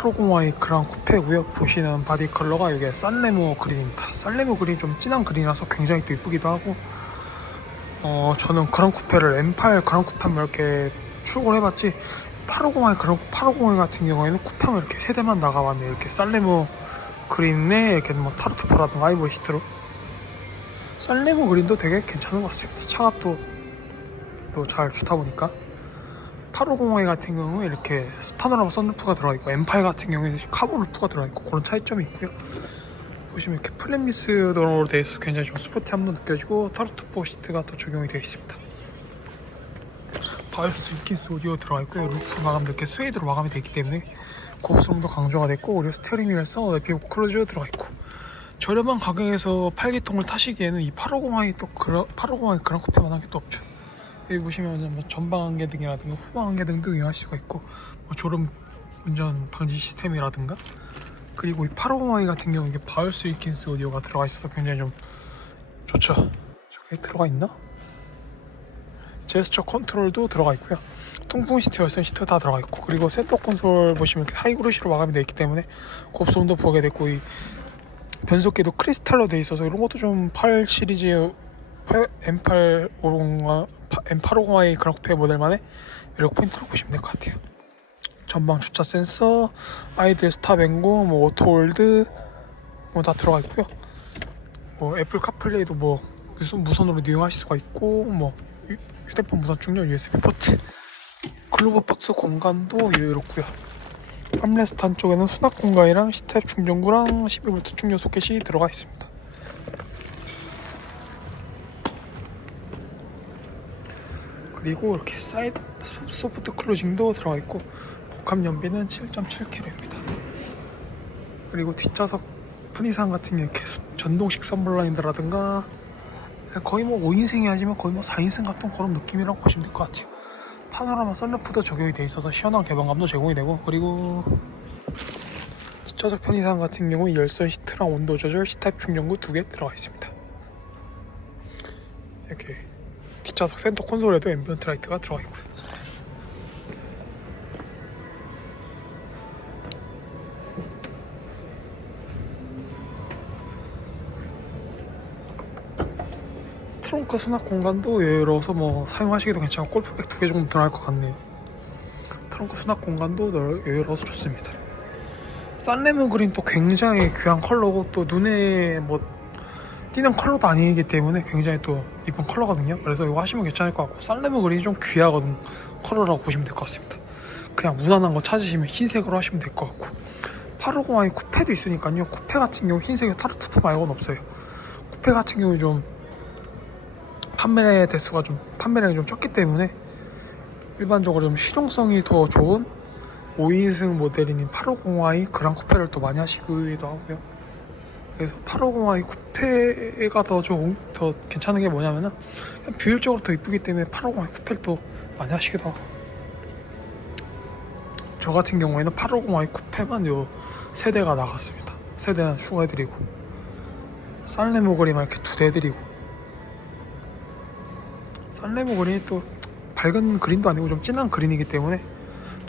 프로고마의 그랑 쿠페고요. 보시는 바디 컬러가 이게 산레모 그린입니다. 산레모 그린 좀 진한 그린이라서 굉장히 또 이쁘기도 하고 어 저는 그랑 쿠페를 M8 그랑 쿠페만 이렇게 출고를 해봤지 850의 그런 850 같은 경우에는 쿠페만 이렇게 세 대만 나가봤네요. 이렇게 산레모 그린에 이렇게 뭐 타르투프라든가 아이보리 시트로 산레모 그린도 되게 괜찮은 것 같습니다. 차가 또 또 잘 좋다 보니까 850i 같은 경우에 이렇게 파노라마 선루프가 들어가 있고 M8 같은 경우에 카본 루프가 들어가 있고 그런 차이점이 있고요. 보시면 이렇게 플랫 미스 도어로 되어 있어서 굉장히 좀 스포티함도 느껴지고 타르투포 시트가 또 적용이 되어 있습니다. 바이오스 인키스 오디오 들어가 있고요. 루프 마감도 이렇게 스웨이드로 마감이 되어 있기 때문에 고급성도 강조가 됐고 그리고 스티어링 휠에서 에피고 클로즈 들어가 있고 저렴한 가격에서 8기통을 타시기에는 이 850i 또 그런 850i 그런 쿠페만 한 게 또 없죠. 여기 보시면 뭐 전방 안개등이라든가 후방 안개등도 이용하실 수가 있고 뭐 졸음 운전 방지 시스템이라든가 그리고 이 850i 같은 경우 이게 바이오스 일킨스 오디오가 들어가 있어서 굉장히 좀 좋죠. 저게 들어가 있나? 제스처 컨트롤도 들어가 있고요. 통풍 시트, 열선 시트 다 들어가 있고 그리고 센터 콘솔 보시면 하이그루시로 마감이 되어 있기 때문에 곱소음도 부하게 됐고 이 변속기도 크리스탈로 되어 있어서 이런 것도 좀 8 시리즈 8, M850, M850i 그런 쿠페 모델만의 매력 포인트로 보시면 될 것 같아요. 전방 주차 센서, 아이들 스탑 앵고, 뭐 오토홀드 뭐 다 들어가 있고요. 뭐 애플 카플레이도 뭐 무선 무선으로 이용하실 수가 있고 뭐 휴- 휴대폰 무선 충전 USB 포트, 글로브 박스 공간도 여유롭고요. 암레스트 한쪽에는 수납 공간이랑 C타입 충전구랑 12V 충전 소켓이 들어가 있습니다. 그리고 이렇게 사이드 소- 소프트 클로징도 들어가 있고 복합 연비는 7.7kg입니다. 그리고 뒷좌석 편의상 같은 게 이렇게 수- 전동식 선블라인드라든가 거의 뭐 5인승이 하지만 거의 뭐 4인승 같은 그런 느낌이라고 보시면 될 것 같아요. 파노라마 썬루프도 적용이 돼 있어서 시원한 개방감도 제공이 되고 그리고 뒷좌석 편의상 같은 경우 열선 시트랑 온도 조절 C타입 충전구 두 개 들어가 있습니다. 이렇게 뒷좌석 센터 콘솔에도 앰비언트 라이트가 들어가 있고요. 트렁크 수납 공간도 여유로워서 뭐 사용하시기도 괜찮고 골프백 두 개 정도 들어갈 것 같네요. 트렁크 수납 공간도 넓- 여유로워서 좋습니다. 산레몬 그린 또 굉장히 귀한 컬러고 또 눈에 뭐 띄는 컬러도 아니기 때문에 굉장히 또 이쁜 컬러거든요. 그래서 이거 하시면 괜찮을 것 같고 산레몬 그린이 좀 귀하거든 컬러라고 보시면 될 것 같습니다. 그냥 무난한 거 찾으시면 흰색으로 하시면 될 것 같고 850i 쿠페도 있으니까요. 쿠페 같은 경우 흰색이 타르투프 말고는 없어요. 쿠페 같은 경우 좀 판매 대수가 좀 판매량이 좀 적기 때문에 일반적으로 좀 실용성이 더 좋은 5인승 모델인 850i 그랑 쿠페를 또 많이 하시기도 하고요. 그래서 850i 쿠페가 더 좋은 더 괜찮은 게 뭐냐면은 비율적으로 더 이쁘기 때문에 850i 쿠페를 또 많이 하시기도 하고 저 같은 경우에는 850i 쿠페만 요 세대가 나갔습니다. 세대는 추가해드리고 쌀레모거리만 이렇게 두 대 드리고 쌀레모 그린이 또 밝은 그린도 아니고 좀 진한 그린이기 때문에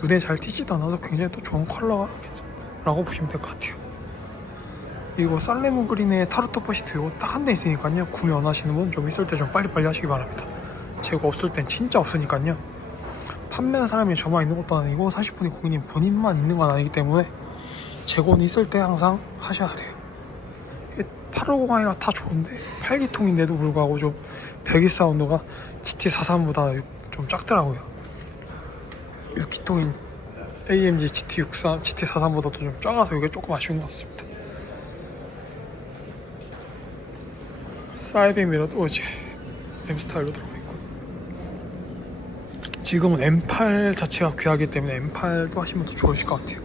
눈에 잘 띄지도 않아서 굉장히 또 좋은 컬러가 라고 보시면 될 것 같아요. 이거 쌀레몬 그린의 타르토 퍼 시트 이거 딱 한 대 있으니까요. 구매 원하시는 분 좀 있을 때 좀 빨리빨리 하시기 바랍니다. 재고 없을 땐 진짜 없으니까요. 판매하는 사람이 저만 있는 것도 아니고 40분이 고객님 본인만 있는 건 아니기 때문에 재고는 있을 때 항상 하셔야 돼요. 850i가 다 좋은데 8기통인데도 불구하고 좀 배기 사운드가 GT43보다 좀 작더라고요. 6기통인 AMG GT63, GT43보다도 좀 작아서 이게 조금 아쉬운 것 같습니다. 사이드 미러도 이제 M 스타일로 들어가 있고 지금은 M8 자체가 귀하기 때문에 M8도 하시면 더 좋으실 것 같아요.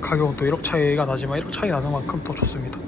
가격은 또 1억 차이가 나지만 1억 차이 나는 만큼 더 좋습니다.